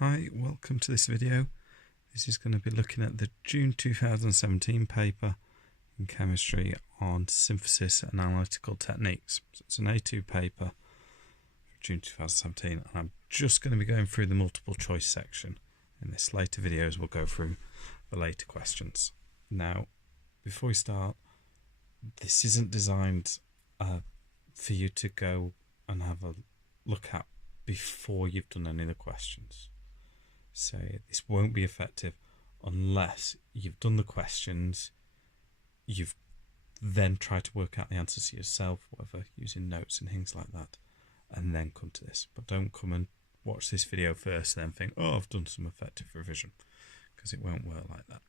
Hi, welcome to this video. This is going to be looking at the June 2017 paper in chemistry on synthesis and analytical techniques. So it's an A2 paper for June 2017, and I'm just going to be going through the multiple choice section. In this later videos, we'll go through the later questions. Now, before we start, this isn't designed for you to go and have a look at before you've done any of the questions. So this won't be effective unless you've done the questions, you've then tried to work out the answers yourself, whether using notes and things like that, and then come to this. But don't come and watch this video first and then think, oh, I've done some effective revision, because it won't work like that.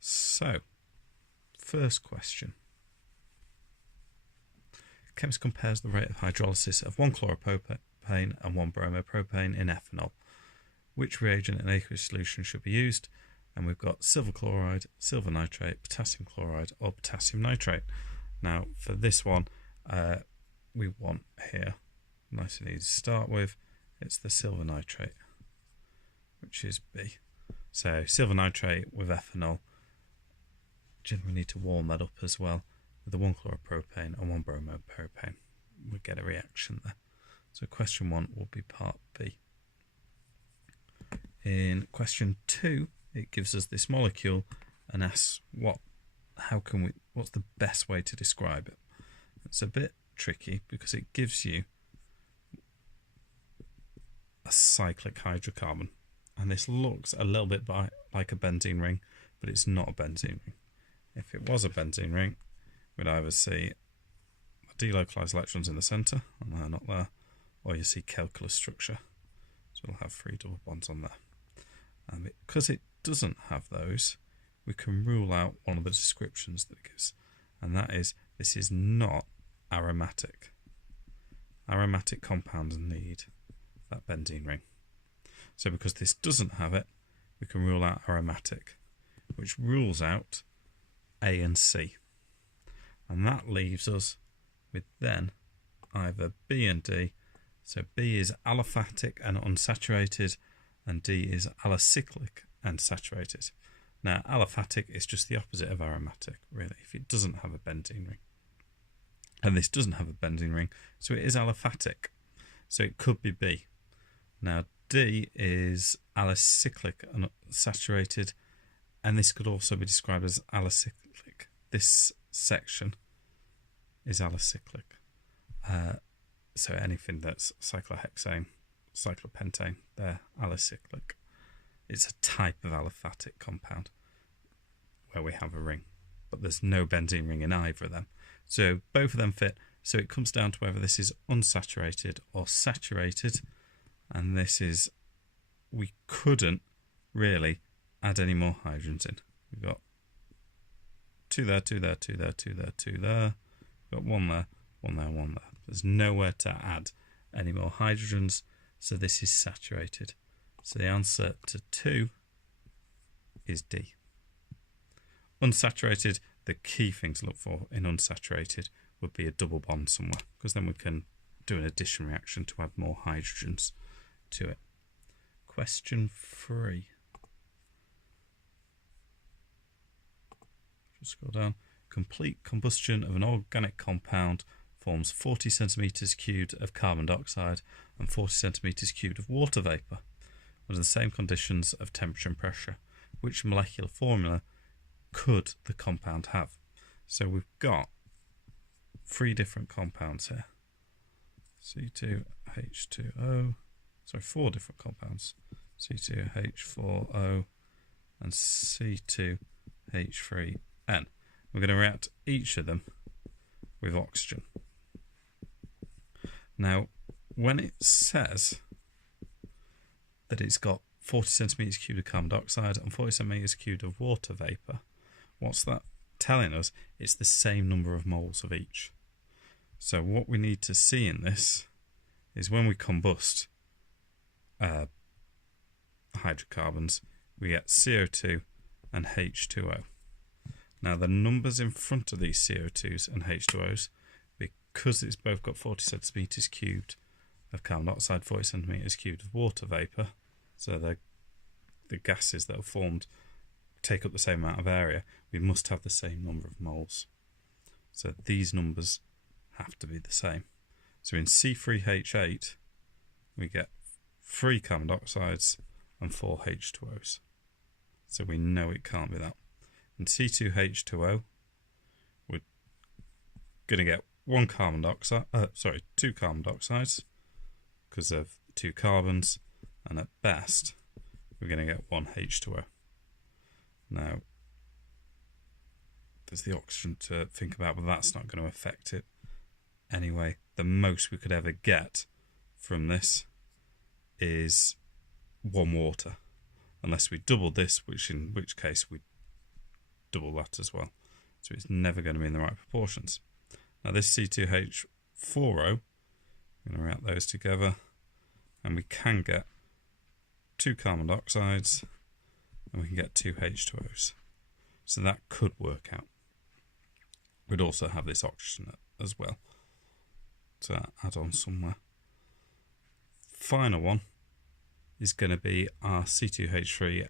So, first question. Chemist compares the rate of hydrolysis of 1 chloropropane and 1 bromopropane in ethanol. Which reagent in aqueous solution should be used? And we've got silver chloride, silver nitrate, potassium chloride, or potassium nitrate. Now, for this one, we want here, nice and easy to start with, it's the silver nitrate, which is B. So, silver nitrate with ethanol, generally need to warm that up as well. With the 1 chloropropane and 1 bromopropane, we get a reaction there. So question 1 will be part B. In question 2, it gives us this molecule and asks what's the best way to describe it. It's a bit tricky because it gives you a cyclic hydrocarbon, and this looks a little bit like a benzene ring, but it's not a benzene ring. If it was a benzene ring, we'd either see delocalized electrons in the center, and they're not there, or you see calculus structure, so we'll have 3 double bonds on there. And because it doesn't have those, we can rule out one of the descriptions that it gives, and that is this is not aromatic. Aromatic compounds need that benzene ring. So because this doesn't have it, we can rule out aromatic, which rules out A and C. And that leaves us with then either B and D. So B is aliphatic and unsaturated, and D is alicyclic and saturated. Now, aliphatic is just the opposite of aromatic, really, if it doesn't have a benzene ring. And this doesn't have a benzene ring, so it is aliphatic. So it could be B. Now, D is alicyclic and saturated, and this could also be described as alicyclic. This section is alicyclic. So anything that's cyclohexane, cyclopentane, they're alicyclic. It's a type of aliphatic compound where we have a ring, but there's no benzene ring in either of them. So both of them fit. So it comes down to whether this is unsaturated or saturated, and this is, we couldn't really add any more hydrogens in. We've got 2 there, 2 there, 2 there, 2 there, 2 there. We've got 1 there, 1 there, 1 there. There's nowhere to add any more hydrogens, so this is saturated. So the answer to 2 is D. Unsaturated, the key thing to look for in unsaturated would be a double bond somewhere, because then we can do an addition reaction to add more hydrogens to it. Question 3. Just scroll down. Complete combustion of an organic compound forms 40 centimeters cubed of carbon dioxide and 40 centimeters cubed of water vapor under the same conditions of temperature and pressure. Which molecular formula could the compound have? So we've got 3 different compounds here. C2H2O, sorry, 4 different compounds. C2H4O and C2H3N. We're going to react each of them with oxygen. Now, when it says that it's got 40 centimeters cubed of carbon dioxide and 40 centimeters cubed of water vapor, what's that telling us? It's the same number of moles of each. So what we need to see in this is when we combust hydrocarbons, we get CO2 and H2O. Now the numbers in front of these CO2s and H2Os, because it's both got 40 centimeters cubed of carbon dioxide, 40 centimeters cubed of water vapor, so the gases that are formed take up the same amount of area, we must have the same number of moles. So these numbers have to be the same. So in C3H8, we get 3 carbon dioxides and 4 H2Os. So we know it can't be that. In C2H2O, we're going to get 2 carbon dioxides because of 2 carbons, and at best, we're going to get 1 H2O. Now, there's the oxygen to think about, but that's not going to affect it. Anyway, the most we could ever get from this is 1 water, unless we double this, in which case we double that as well. So it's never going to be in the right proportions. Now this C2H4O, I'm going to write those together, and we can get 2 carbon dioxides, and we can get 2 H2Os. So that could work out. We'd also have this oxygen as well to add on somewhere. Final one is going to be our C2H3N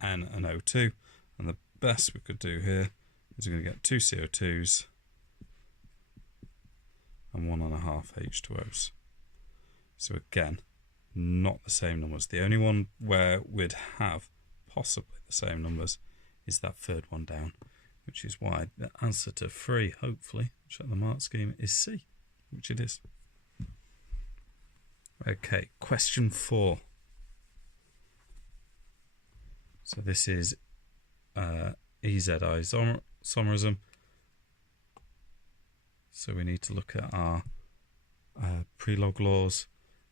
and O2, and the best we could do here is we're going to get 2 CO2s and 1.5 H2Os. So again, not the same numbers. The only one where we'd have possibly the same numbers is that third one down, which is why the answer to 3, hopefully, check the mark scheme, is C, which it is. Okay, question 4. So this is EZ isomerism. So we need to look at our pre-log laws.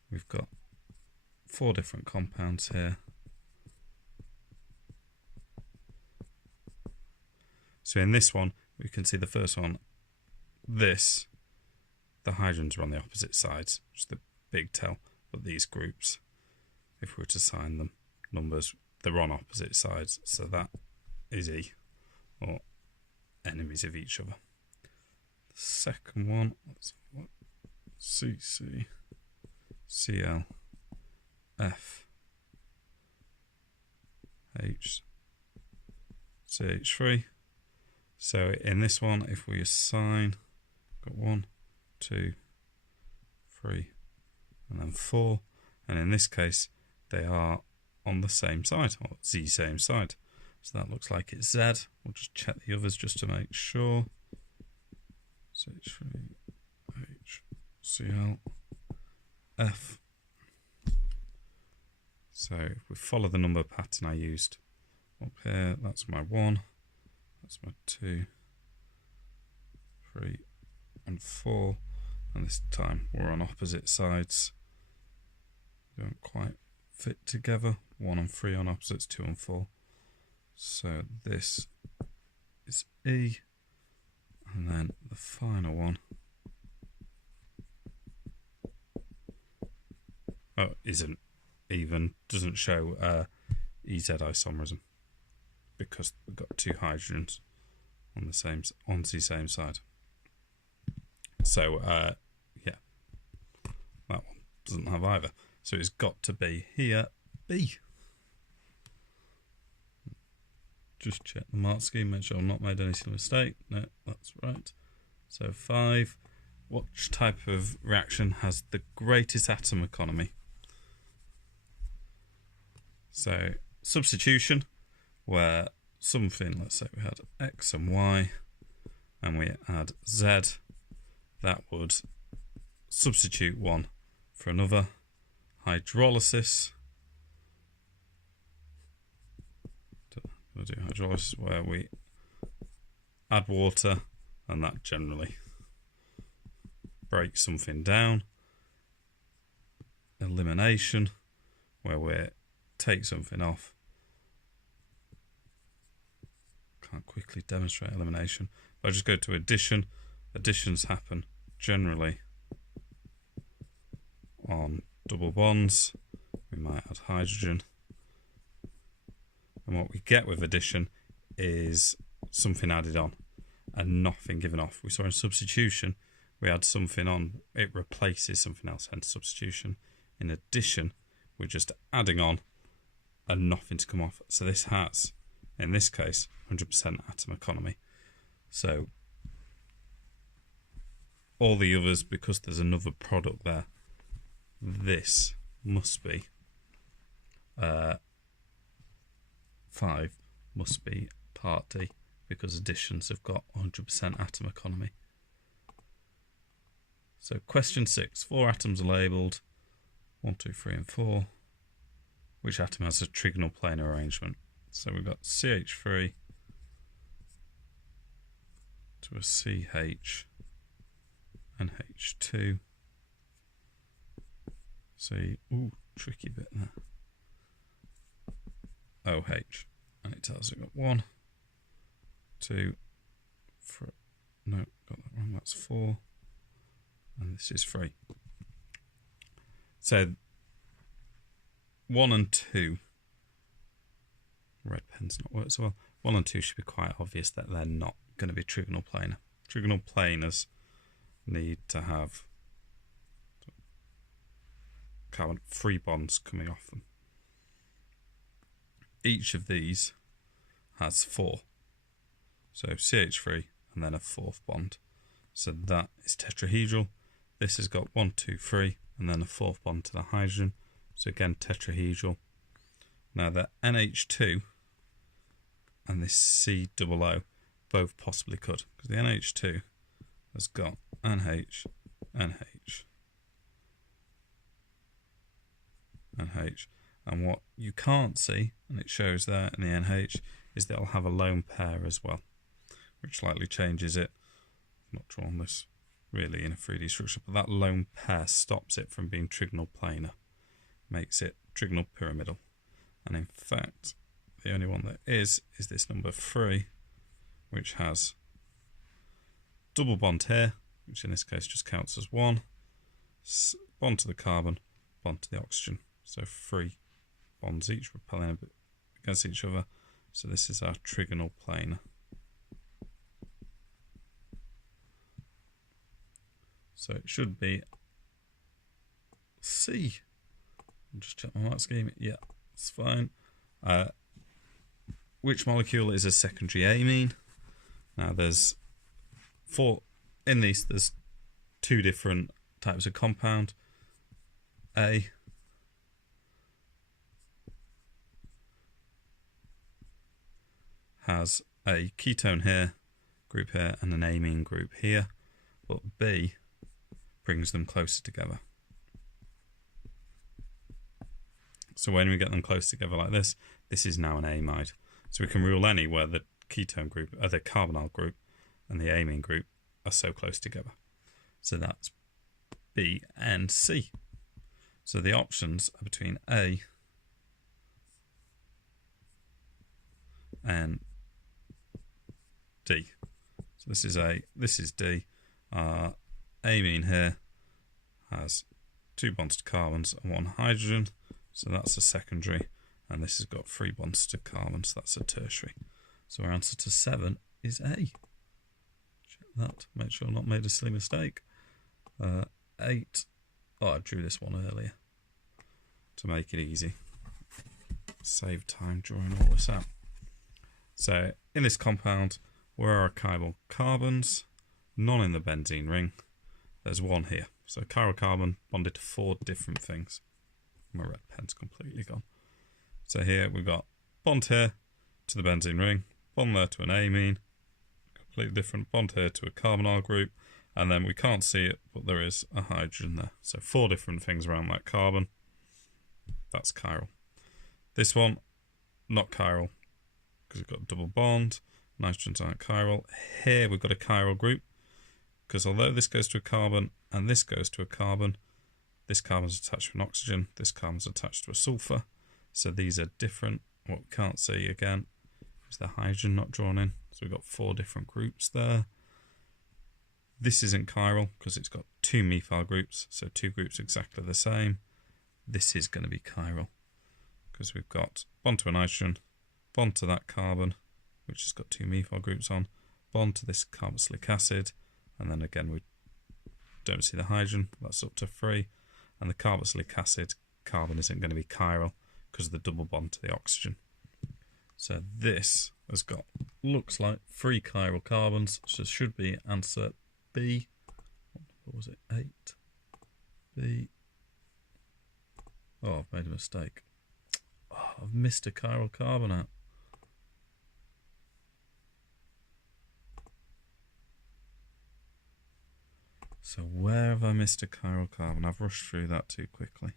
We've got 4 different compounds here. So in this one, we can see the first one, the hydrogens are on the opposite sides, which is the big tell, but these groups, if we were to assign them numbers, they're on opposite sides, so that is E, or enemies of each other. The second one, CC, Cl, F, H, CH3. So in this one, if we assign, got 1, 2, 3, and then 4, and in this case, they are on the same side, or Z same side. So that looks like it's Z. We'll just check the others just to make sure. CH3, H, Cl, F. So if we follow the number pattern I used up here, that's my 1, that's my 2, 3, and 4. And this time we're on opposite sides. They don't quite fit together. 1 and 3 on opposites, 2 and 4. So this is E, and then the final one isn't even, doesn't show EZ isomerism because we've got 2 hydrogens on the same side. So yeah, that one doesn't have either. So it's got to be here B. Just check the mark scheme, make sure I've not made any silly mistake. No, that's right. So 5. Which type of reaction has the greatest atom economy? So substitution, where something, let's say we had X and Y, and we add Z, that would substitute one for another. Hydrolysis. We'll do hydrolysis where we add water and that generally breaks something down. Elimination, where we take something off. Can't quickly demonstrate elimination. If I just go to addition, additions happen generally on double bonds. We might add hydrogen. And what we get with addition is something added on and nothing given off. We saw in substitution, we add something on, it replaces something else, hence substitution. In addition, we're just adding on and nothing to come off. So this has, in this case, 100% atom economy. So all the others, because there's another product there, this must be 5 must be part D, because additions have got 100% atom economy. So question 6, 4 atoms are labelled 1, 2, 3 and 4. Which atom has a trigonal planar arrangement? So we've got CH3 to a CH and H2. See, ooh, tricky bit there. OH, and it tells you got 1, 2, 3. No, got that wrong. That's 4, and this is 3. So 1 and 2. Red pen's not worked so well. 1 and 2 should be quite obvious that they're not going to be trigonal planar. Trigonal planars need to have carbon 3 bonds coming off them. Each of these has 4. So CH3 and then a 4th bond. So that is tetrahedral. This has got 1, 2, 3 and then a 4th bond to the hydrogen. So again, tetrahedral. Now the NH2 and this COO both possibly could, because the NH2 has got NH, NH, NH. And what you can't see, and it shows there in the NH, is that it'll have a lone pair as well, which slightly changes it. I've not drawn this really in a 3D structure, but that lone pair stops it from being trigonal planar, makes it trigonal pyramidal. And in fact, the only one that is this number 3, which has double bond here, which in this case just counts as 1, bond to the carbon, bond to the oxygen. So 3 bonds each repelling a bit against each other. So this is our trigonal planar. So it should be C. I'll just check my mark scheme. Yeah, it's fine. Which molecule is a secondary amine? Now there's 4 in these. There's 2 different types of compound. A has a ketone here, group here, and an amine group here, but B brings them closer together. So when we get them close together like this, this is now an amide. So we can rule any where the ketone group, the carbonyl group, and the amine group are so close together. So that's B and C. So the options are between A and D. So this is A, this is D. Amine here has 2 bonds to carbons and 1 hydrogen, so that's a secondary, and this has got 3 bonds to carbon, so that's a tertiary. So our answer to 7 is A. Check that, make sure I've not made a silly mistake. 8. Oh, I drew this one earlier to make it easy. Save time drawing all this out. So in this compound, where are chiral carbons? None in the benzene ring. There's 1 here. So chiral carbon bonded to 4 different things. My red pen's completely gone. So here we've got bond here to the benzene ring, bond there to an amine, completely different, bond here to a carbonyl group, and then we can't see it, but there is a hydrogen there. So 4 different things around that carbon. That's chiral. This one, not chiral, because we've got a double bond. Nitrogens aren't chiral. Here we've got a chiral group, because although this goes to a carbon and this goes to a carbon, this carbon's attached to an oxygen, this carbon's attached to a sulfur. So these are different. What we can't see again is the hydrogen not drawn in. So we've got 4 different groups there. This isn't chiral because it's got 2 methyl groups, so 2 groups exactly the same. This is going to be chiral because we've got bond to a nitrogen, bond to that carbon, which has got 2 methyl groups on, bond to this carboxylic acid, and then again we don't see the hydrogen, that's up to 3, and the carboxylic acid carbon isn't going to be chiral because of the double bond to the oxygen. So this has got, looks like 3 chiral carbons, so should be answer B. What was it? 8. B. Oh, I've made a mistake. Oh, I've missed a chiral carbon out. So where have I missed a chiral carbon? I've rushed through that too quickly.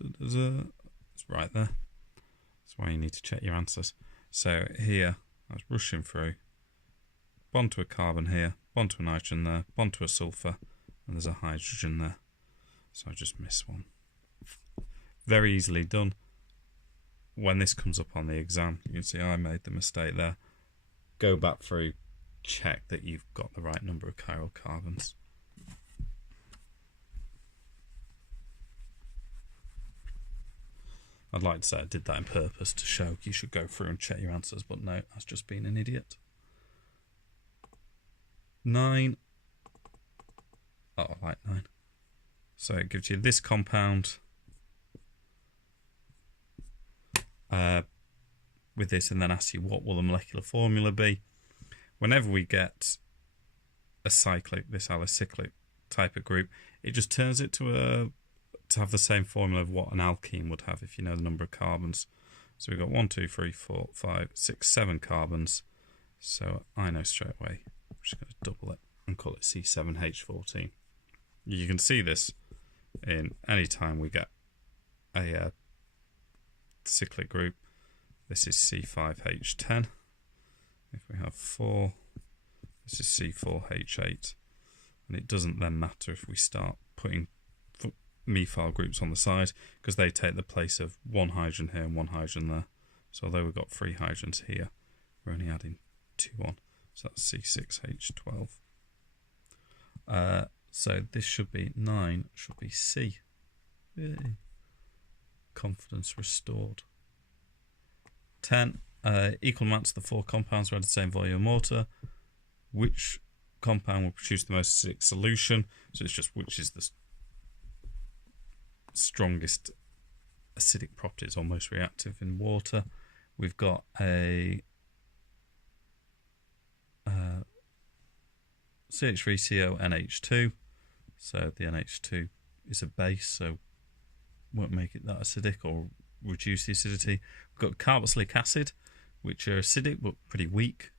It's right there. That's why you need to check your answers. So here, I was rushing through. Bond to a carbon here, bond to a nitrogen there, bond to a sulfur, and there's a hydrogen there. So I just missed one. Very easily done. When this comes up on the exam, you can see I made the mistake there. Go back through, check that you've got the right number of chiral carbons. I'd like to say I did that on purpose to show you should go through and check your answers, but no, that's just being an idiot. 9. Oh, I like 9. So it gives you this compound with this, and then asks you what will the molecular formula be. Whenever we get a cyclic, this alicyclic type of group, it just turns it to have the same formula of what an alkene would have if you know the number of carbons. So we've got 1, 2, 3, 4, 5, 6, 7 carbons. So I know straight away. I'm just going to double it and call it C7H14. You can see this in any time we get a cyclic group. This is C5H10. If we have 4, this is C4H8. And it doesn't then matter if we start putting methyl groups on the side, because they take the place of 1 hydrogen here and 1 hydrogen there. So although we've got 3 hydrogens here, we're only adding 2 on. So that's C6H12. So this should be 9, should be C. Yay. Confidence restored. 10. Equal amounts of the 4 compounds were at the same volume of water. Which compound will produce the most acidic solution? So it's just which is the strongest acidic properties or most reactive in water. We've got a CH3CONH2, so the NH2 is a base, so won't make it that acidic or reduce the acidity. We've got carboxylic acid, which are acidic but pretty weak,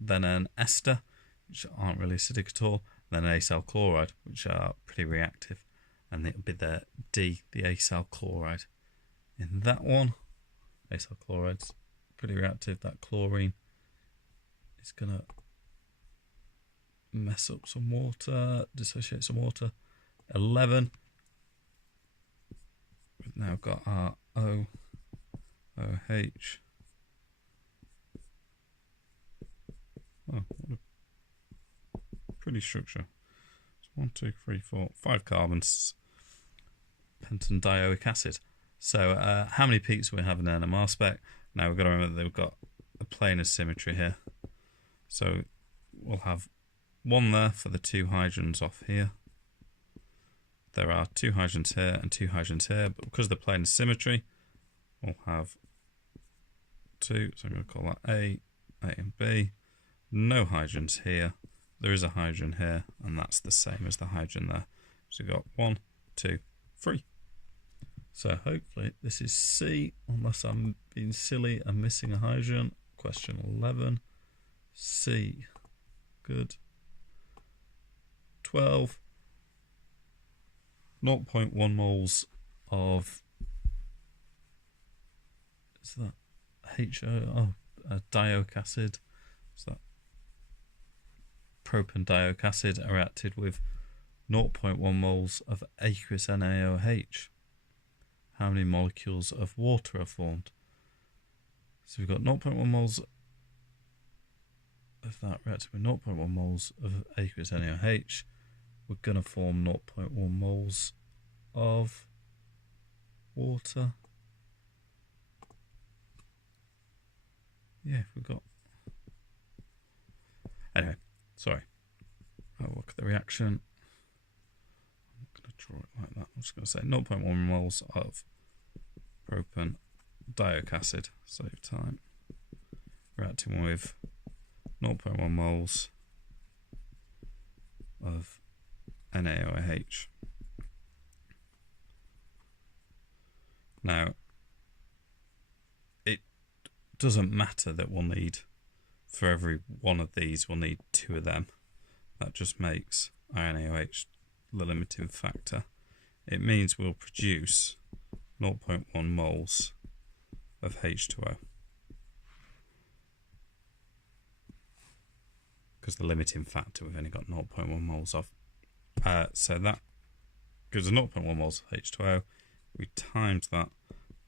then an ester, which aren't really acidic at all, then an acyl chloride, which are pretty reactive, and it'll be the D, the acyl chloride. In that one, acyl chloride's pretty reactive. That chlorine is going to mess up some water, dissociate some water. 11. We've now got our OH. Oh, what a pretty structure. It's 1, 2, 3, 4, 5 carbons. Pentandioic acid. So how many peaks do we have in an NMR spec? Now we've got to remember that we've got a planar symmetry here. So we'll have 1 there for the 2 hydrogens off here. There are 2 hydrogens here and 2 hydrogens here, but because of the planar symmetry, we'll have 2. So I'm going to call that A and B. No hydrogens here. There is a hydrogen here, and that's the same as the hydrogen there. So we've got 1, 2, 3. So hopefully this is C, unless I'm being silly and missing a hydrogen. Question 11. C. Good. 12. 0.1 moles of, is that dioic acid? Is that propandioic acid reacted with 0.1 moles of aqueous NaOH? How many molecules of water are formed? So we've got 0.1 moles of that reacted with 0.1 moles of aqueous NaOH. We're going to form 0.1 moles of water. Yeah, we've got... Anyway, sorry. I'll look at the reaction. draw it like that. I'm just going to say 0.1 moles of propanedioic acid, save time, reacting with 0.1 moles of NaOH. Now, it doesn't matter that we'll need, for every one of these, we'll need 2 of them. That just makes our NaOH the limiting factor. It means we'll produce 0.1 moles of H2O. Because the limiting factor we've only got 0.1 moles of. So that gives us 0.1 moles of H2O. We times that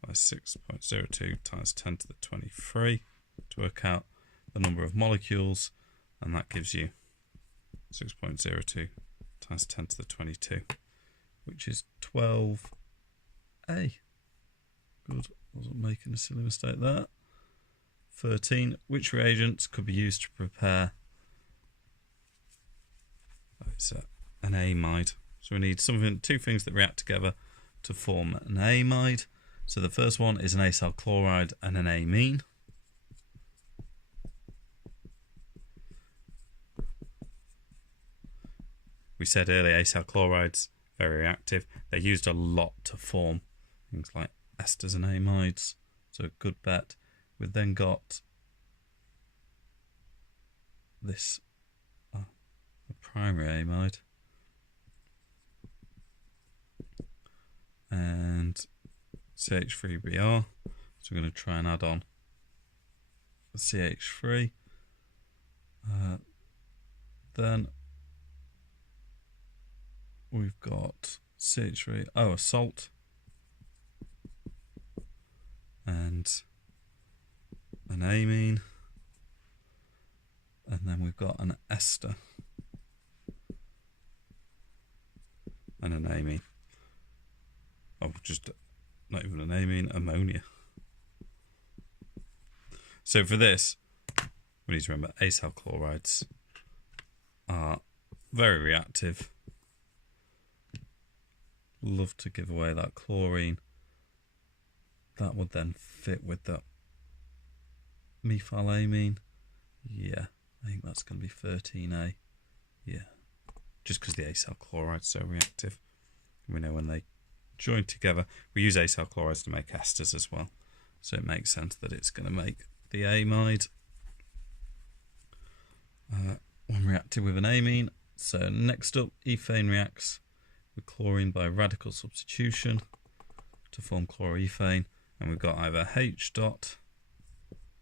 by 6.02 times 10 to the 23 to work out the number of molecules, and that gives you 6.02 times 10 to the 22, which is 12A. Good, wasn't making a silly mistake there. 13. Which reagents could be used to prepare? It's an amide. So we need 2 things that react together to form an amide. So the first one is an acyl chloride and an amine. We said earlier acyl chlorides, very reactive. They're used a lot to form things like esters and amides. So a good bet. We've then got this, a primary amide. And CH3Br. So we're going to try and add on the CH3. Then we've got CH3, a salt, and an amine, and then we've got an ester and an amine. Oh, just not even an amine, ammonia. So for this, we need to remember acyl chlorides are very reactive. Love to give away that chlorine. That would then fit with the methylamine. Yeah, I think that's going to be 13A. Yeah, just because the acyl chloride's so reactive. We know when they join together, we use acyl chlorides to make esters as well. So it makes sense that it's going to make the amide. One reacting with an amine. So next up, ethane reacts with chlorine by radical substitution to form chloroethane, and we've got either H dot,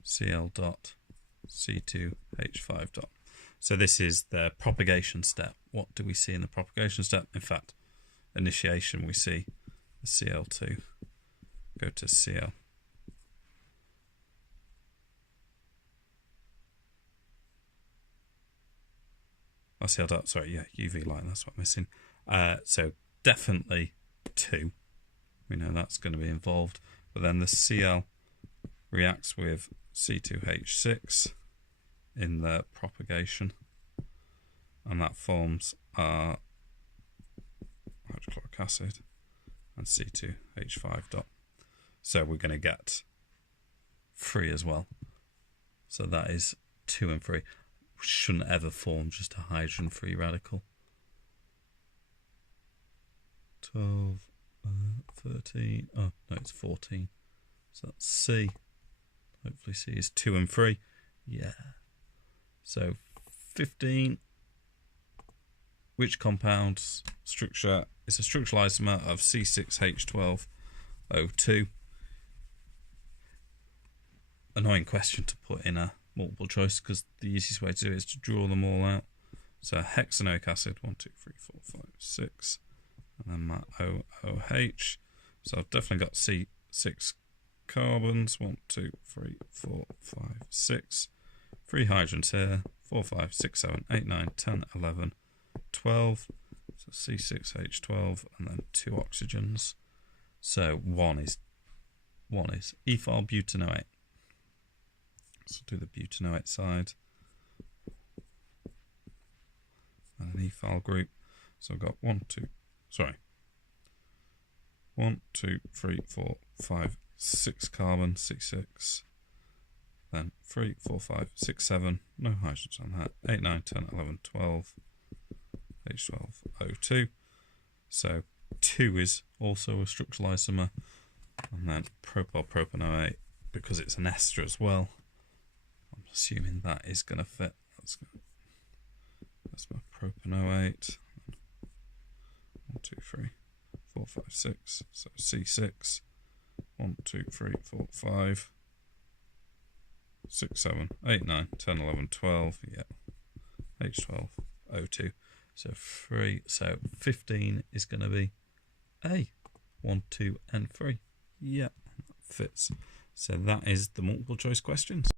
Cl dot, C2H5 dot. So this is the propagation step. What do we see in the propagation step? In fact, initiation, we see the Cl2 go to Cl. Oh, Cl dot, sorry, yeah, UV light, that's what I'm missing. So definitely 2. We know that's going to be involved. But then the Cl reacts with C2H6 in the propagation, and that forms our hydrochloric acid and C2H5 dot. So we're going to get 3 as well. So that is 2 and 3. Shouldn't ever form just a hydrogen-free radical. 12, 13, oh no, it's 14. So that's C. Hopefully C is 2 and 3. Yeah. So 15. Which compound's structure is a structural isomer of C6H12O2? Annoying question to put in a multiple choice, because the easiest way to do it is to draw them all out. So hexanoic acid, 1, 2, 3, 4, 5, 6, and then my OOH. So I've definitely got C6 carbons, 1, 2, 3, 4, 5, 6, 3 hydrogens here, 4, 5, 6, 7, 8, 9, 10, 11, 12. So C6H12 and then 2 oxygens. So one is ethyl butanoate. So do the butanoate side. And an ethyl group. So I've got 1, 2, sorry, 1, 2, 3, 4, 5, 6 carbon, 6, 6. Then 3, 4, 5, 6, 7. No hydrogens on that. 8, 9, 10, 11, 12. H12, O2. So 2 is also a structural isomer. And then propyl propanoate, because it's an ester as well. I'm assuming that is going to fit. That's my propanoate. 1, 2, 3, 4, 5, 6. So C6. 1, 2, 3, 4, 5. 6, 7, 8, 9, 10, 11, 12. Yeah. H12, O2. So 3. So 15 is going to be A. 1, 2, and 3. Yeah, that fits. So that is the multiple choice questions.